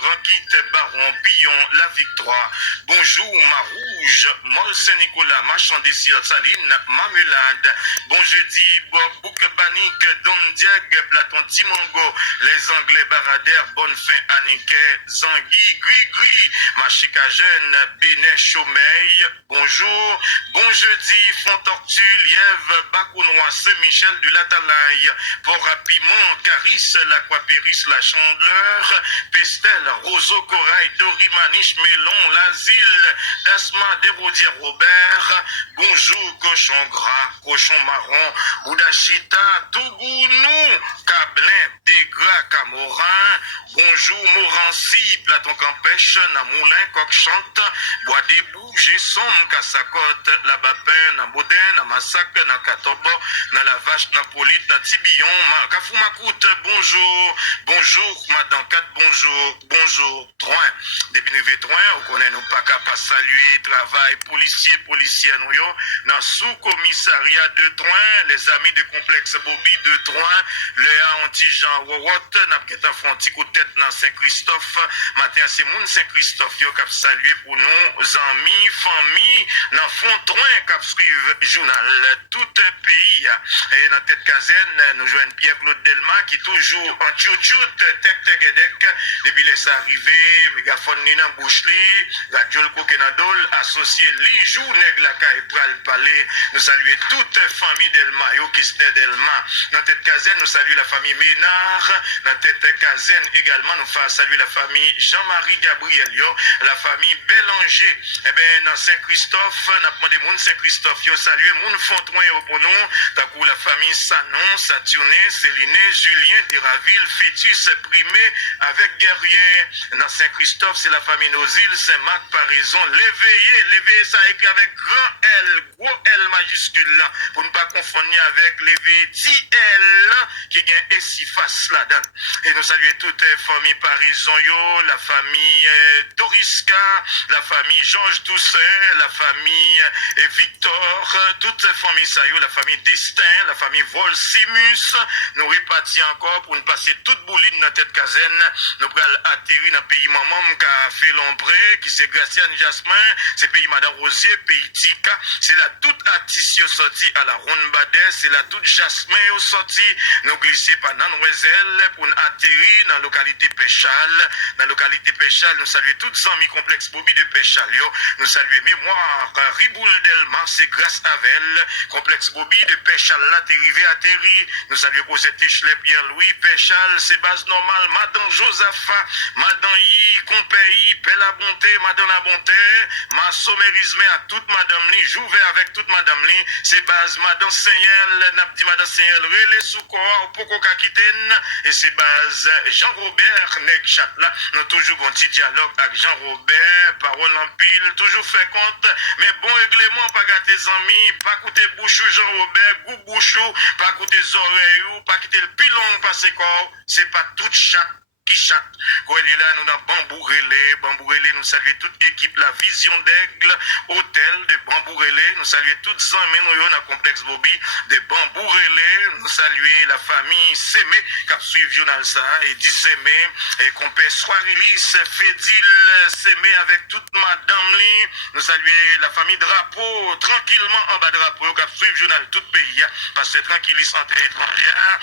Ranquite, Baron, Pillon, La Victoire. Bonjour, Marouge, Mol Saint-Nicolas, Marchandise, Saline, Mamulade. Bon jeudi, Bob Boukbanik, Don Dieg, Platon Timongo, les Anglais Baradère, Bonne fin Annique, Zangui, Gris, Machika Jeune, Bénet Chaumeil. Bonjour, bon jeudi, Fontortu, Lièvre, Bacounois, Saint-Michel du Latalaï, Port-Rapiment, Caris, l'Aquapéris, la Chandeleur, Pestel, Roseau, Corail, Dori, Maniche, Mélon, l'Asile, Dasma, Desrodiers, Robert. Bonjour, Cochon Gras, Cochon Marron, Boudachita, Tougounou, Cablin, Dégras, Camorin. Bonjour, Morancy, Platon Campèche, Namoulin, Coq-Chante, Bois Debout, Gessom, Cassacote, La Bapin, Nabaudin, Namassac, Nakatobo, na la Vache, Napolite, Natibillon, Kafoumakoute, bonjour, bonjour, Madame 4, bonjour, Troin, depuis nous Troin, on connaît nous pas capable saluer, travail, policier, nous yo, dans sous-commissariat de Troin, les amis de complexe Bobby de Troin, Léa Anti-Jean Wawot, n'a pas fait un petit coup de tête dans Saint-Christophe, matin c'est moun Saint-Christophe, yo cap saluer pour nous, amis, famille, dans fond Troin, cap suivre journal, tout pays, et dans tête caserne, nous joignons Pierre-Claude Delma, qui toujours en tchou-tchout, tek-tek-edek, depuis les arrivés, mégaphone ni dans boucherie, radio le coquenadol, associé Lijou, Neglaka et Pral Palais, nous saluons toute famille Delma, yo qui c'était Delma, dans tête caserne, nous saluons la famille Ménard, dans tête caserne également, nous faisons saluer la famille Jean-Marie Gabriel, yo, la famille Bélanger, eh bien, dans Saint-Christophe, nous avons demandé moun Saint-Christophe, yo salué moun Fontoin pour nous, d'accord, la famille Sanon, Saturné, Céliné, Julien, Déraville, Fétus, Primé, avec Guerrier, dans Saint-Christophe, c'est la famille Nosil, Saint-Marc, Paraison, l'éveillé, ça écrit avec grand L, gros L majuscule là, pour ne pas confondre avec l'éveillé petit L, qui gagne ici face là-dedans. Et nous saluons toute la famille Paraison, yo, la famille Doriska, la famille Georges Toussaint, la famille Victor, toute la famille Sayo, la famille Destin, la famille Volsimus, nous répartis encore pour nous passer toute bouline dans tête caserne, nous allons atterrir dans le pays maman qui a fait l'ombré, qui c'est Graciane Jasmin, c'est pays Madame Rosier, pays Tika, c'est la toute artiste sortie à la Ronde Badet, c'est la toute Jasmin sortie, nous glisser par Nanouézel pour nous atterrir dans la localité Péchal, dans la localité Péchal, nous saluons toutes les amis complexes Bobby de Péchal, nous saluons mémoire Riboul Delma, c'est grâce à elle, complexe Bobby de Péchal, là, atterri, nous saluons Cosette Tichelet, Pierre-Louis, Péchal, c'est base normale, Madame Josapha, Madame Yi, Compagnie, Paix la bonté, Madame la bonté, ma sommérisme à toute Madame Li, j'ouvre avec toute Madame Li, c'est base Madame Seignel, Nabdi Madame Seignel, Relais Soukor, Poko Kakiten, et c'est base Jean-Robert, Neg Chatla, nous toujours un petit dialogue avec Jean-Robert, parole en pile, toujours fait compte, mais bon règlement, pas gâter amis, pas coûter bouchou Jean-Robert, goût bouchou, pas coûter oreilles, pas quitter le pilon, parce que c'est pas toute chatte qui chatte. Quand il est là, nous avons Bambourélé, nous saluons toute équipe, la Vision d'Aigle, hôtel de Bambourélé, nous saluons toutes les amis, nous avons un complexe Bobby de Bambourélé, nous saluons la famille Sémé, qui a suivi journal ça, et dit Sémé, et qu'on peut Soirilis, Fédil, Sémé avec toute madame Li, nous saluons la famille Drapeau, tranquillement en bas drapeau, qui a suivi journal tout pays, parce que tranquillis en terre étrangère.